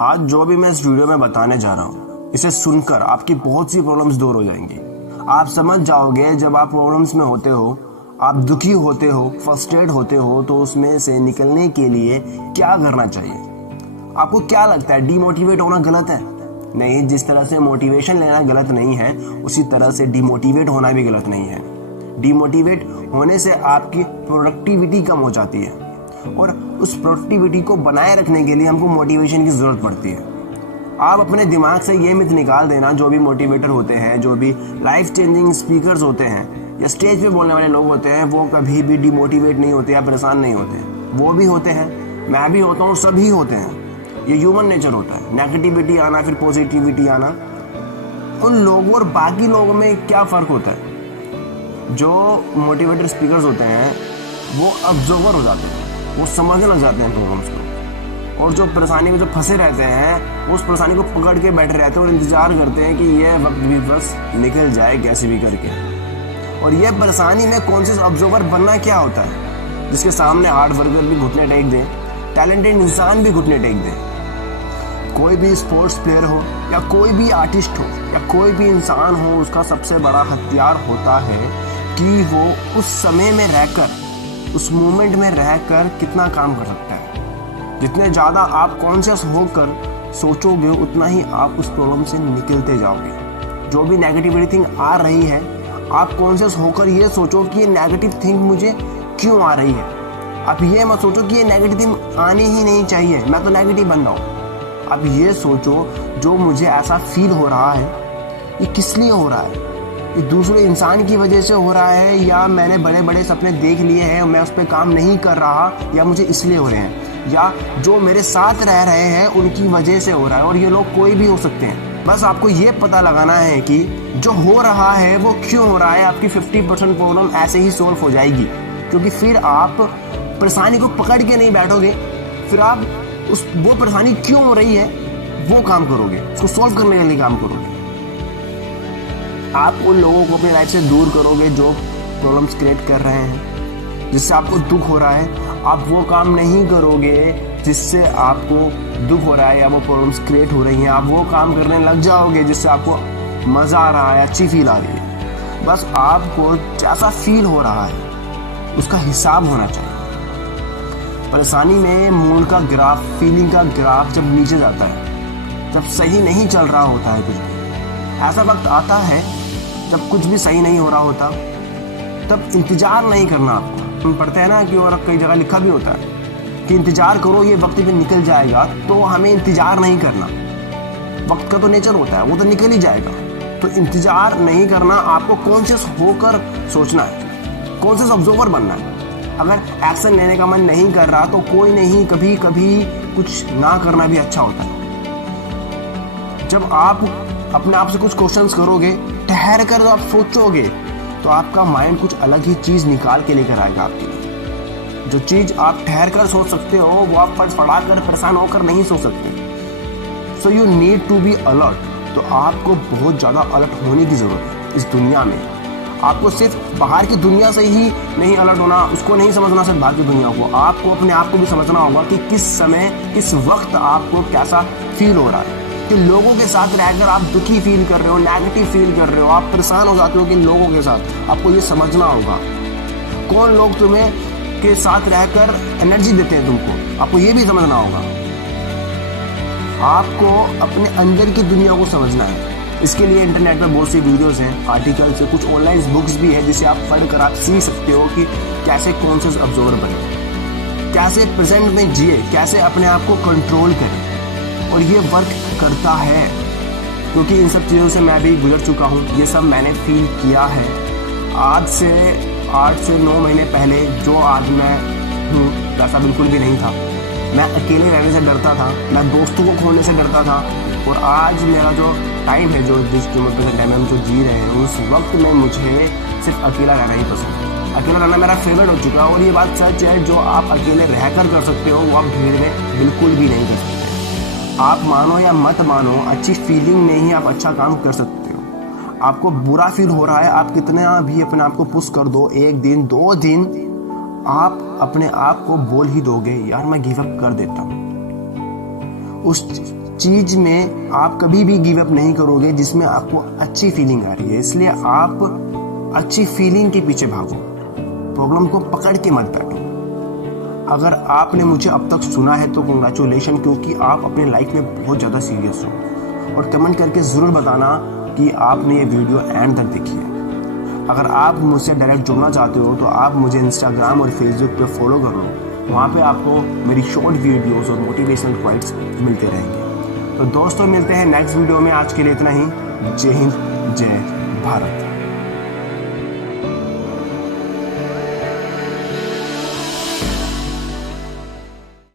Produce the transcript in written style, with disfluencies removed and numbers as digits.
आज जो भी मैं इस वीडियो में बताने जा रहा हूँ, इसे सुनकर आपकी बहुत सी प्रॉब्लम्स दूर हो जाएंगी। आप समझ जाओगे जब आप प्रॉब्लम्स में होते हो, आप दुखी होते हो, फ्रस्ट्रेट होते हो, तो उसमें से निकलने के लिए क्या करना चाहिए। आपको क्या लगता है डीमोटिवेट होना गलत है? नहीं, जिस तरह से मोटिवेशन लेना गलत नहीं है, उसी तरह से डीमोटिवेट होना भी गलत नहीं है। डीमोटिवेट होने से आपकी प्रोडक्टिविटी कम हो जाती है और उस प्रोडक्टिविटी को बनाए रखने के लिए हमको मोटिवेशन की ज़रूरत पड़ती है। आप अपने दिमाग से ये मिथ निकाल देना, जो भी मोटिवेटर होते हैं, जो भी लाइफ चेंजिंग स्पीकर्स होते हैं या स्टेज पे बोलने वाले लोग होते हैं, वो कभी भी डिमोटिवेट नहीं होते या परेशान नहीं होते। वो भी होते हैं, मैं भी होता हूँ, सभी होते हैं। ये ह्यूमन नेचर होता है। नेगेटिविटी आना फिर पॉजिटिविटी आना। उन लोगों और बाकी लोगों में क्या फ़र्क होता है? जो मोटिवेटर स्पीकर्स होते हैं वो ऑब्जर्वर हो जाते हैं, वो समझने लग जाते हैं प्रॉब्लम्स को, और जो परेशानी में जो फंसे रहते हैं उस परेशानी को पकड़ के बैठे रहते हैं और इंतजार करते हैं कि ये वक्त भी बस निकल जाए कैसे भी करके। और ये परेशानी में कॉन्शियस ऑब्जर्वर बनना क्या होता है? जिसके सामने हार्ड वर्कर भी घुटने टेक दे, टैलेंटेड इंसान भी घुटने टेक दे। कोई भी स्पोर्ट्स प्लेयर हो या कोई भी आर्टिस्ट हो या कोई भी इंसान हो, उसका सबसे बड़ा हथियार होता है कि वो उस समय में रहकर, उस मोमेंट में रहकर कितना काम कर सकता है। जितने ज़्यादा आप कॉन्शियस होकर सोचोगे, उतना ही आप उस प्रॉब्लम से निकलते जाओगे। जो भी नेगेटिविटी थिंग आ रही है, आप कॉन्शियस होकर ये सोचो कि ये नेगेटिव थिंग मुझे क्यों आ रही है। आप ये मत सोचो कि ये नेगेटिव थिंग आनी ही नहीं चाहिए, मैं तो नेगेटिव बन रहा हूँ। आप ये सोचो, जो मुझे ऐसा फील हो रहा है, ये किस लिए हो रहा है? ये दूसरे इंसान की वजह से हो रहा है, या मैंने बड़े बड़े सपने देख लिए हैं और मैं उस पर काम नहीं कर रहा, या मुझे इसलिए हो रहे हैं, या जो मेरे साथ रह रहे हैं उनकी वजह से हो रहा है। और ये लोग कोई भी हो सकते हैं। बस आपको ये पता लगाना है कि जो हो रहा है वो क्यों हो रहा है। आपकी 50% प्रॉब्लम ऐसे ही सॉल्व हो जाएगी, क्योंकि फिर आप परेशानी को पकड़ के नहीं बैठोगे, फिर आप वो परेशानी क्यों हो रही है वो काम करोगे, उसको सॉल्व करने के लिए काम करोगे। आप उन लोगों को अपनी लाइफ से दूर करोगे जो प्रॉब्लम्स क्रिएट कर रहे हैं, जिससे आपको दुख हो रहा है। आप वो काम नहीं करोगे जिससे आपको दुख हो रहा है या वो प्रॉब्लम्स क्रिएट हो रही हैं। आप वो काम करने लग जाओगे जिससे आपको मज़ा आ रहा है, अच्छी फील आ रही है। बस आपको जैसा फील हो रहा है उसका हिसाब होना चाहिए। परेशानी में मूड का ग्राफ, फीलिंग का ग्राफ जब नीचे जाता है, जब सही नहीं चल रहा होता है कुछ भी, ऐसा वक्त आता है जब कुछ भी सही नहीं हो रहा होता, तब इंतज़ार नहीं करना आपको। हम पढ़ते हैं ना कि, और कई जगह लिखा भी होता है कि इंतज़ार करो, ये वक्त भी निकल जाएगा। तो हमें इंतज़ार नहीं करना। वक्त का तो नेचर होता है, वो तो निकल ही जाएगा। तो इंतज़ार नहीं करना, आपको कॉन्शियस होकर सोचना है, कॉन्शियस ऑब्जर्वर बनना है। अगर एक्शन लेने का मन नहीं कर रहा तो कोई नहीं, कभी कभी कुछ ना करना भी अच्छा होता है। जब आप अपने आप से कुछ क्वेश्चंस करोगे, ठहर कर आप सोचोगे, तो आपका माइंड कुछ अलग ही चीज़ निकाल के लेकर आएगा आपके लिए। जो चीज़ आप ठहर कर सोच सकते हो, वो आप फड़फड़ा कर परेशान होकर नहीं सोच सकते। So you need to be alert. तो आपको बहुत ज़्यादा अलर्ट होने की ज़रूरत है इस दुनिया में। आपको सिर्फ बाहर की दुनिया से ही नहीं अलर्ट होना, उसको नहीं समझना सिर्फ बाहर की दुनिया को, आपको अपने आप को भी समझना होगा कि किस समय, किस वक्त आपको कैसा फील हो रहा है। कि लोगों के साथ रहकर आप दुखी फील कर रहे हो, नेगेटिव फील कर रहे हो, आप परेशान हो जाते हो कि लोगों के साथ, आपको ये समझना होगा कौन लोग तुम्हें के साथ रहकर एनर्जी देते हैं तुमको, आपको ये भी समझना होगा। आपको अपने अंदर की दुनिया को समझना है। इसके लिए इंटरनेट पर बहुत सी वीडियोस हैं, आर्टिकल्स हैं, कुछ ऑनलाइन बुक्स भी है जिसे आप पढ़कर आप सीख सकते हो कि कैसे कॉन्शियस ऑब्जर्वर बने, कैसे प्रेजेंट में जिए, कैसे अपने आप को कंट्रोल करें। और ये वर्क करता है, क्योंकि इन सब चीज़ों से मैं भी गुजर चुका हूँ। ये सब मैंने फील किया है। आज से 8 से 9 महीने पहले जो आज मैं हूँ, वैसा बिल्कुल भी नहीं था। मैं अकेले रहने से डरता था, मैं दोस्तों को खोने से डरता था। और आज मेरा जो टाइम है, जो जिस प्रेजेंट टाइम हम जो जी रहे हैं, उस वक्त में मुझे सिर्फ अकेला रहना ही पसंद है। अकेला रहना मेरा फेवरेट हो चुका है। और ये बात सच है, जो आप अकेले रहकर कर सकते हो, वो आप भीड़ में बिल्कुल भी नहीं कर सकते। आप मानो या मत मानो, अच्छी फीलिंग में ही आप अच्छा काम कर सकते हो। आपको बुरा फील हो रहा है, आप कितना भी अपने आप को पुश कर दो, 1 दिन 2 दिन आप अपने आप को बोल ही दोगे, यार मैं गिव अप कर देता हूँ। उस चीज में आप कभी भी गिव अप नहीं करोगे जिसमें आपको अच्छी फीलिंग आ रही है। इसलिए आप अच्छी फीलिंग के पीछे भागो, प्रॉब्लम को पकड़ के मत बैठो। अगर आपने मुझे अब तक सुना है तो कंग्रेचुलेशन, क्योंकि आप अपने लाइफ में बहुत ज़्यादा सीरियस हो। और कमेंट करके ज़रूर बताना कि आपने ये वीडियो एंड तक देखी है। अगर आप मुझसे डायरेक्ट जुड़ना चाहते हो तो आप मुझे इंस्टाग्राम और फेसबुक पे फॉलो कर लो। वहाँ पे आपको मेरी शॉर्ट वीडियोस और मोटिवेशनल क्वाइट्स मिलते रहेंगे। तो दोस्तों, मिलते हैं नेक्स्ट वीडियो में। आज के लिए इतना ही। जय हिंद, जय भारत।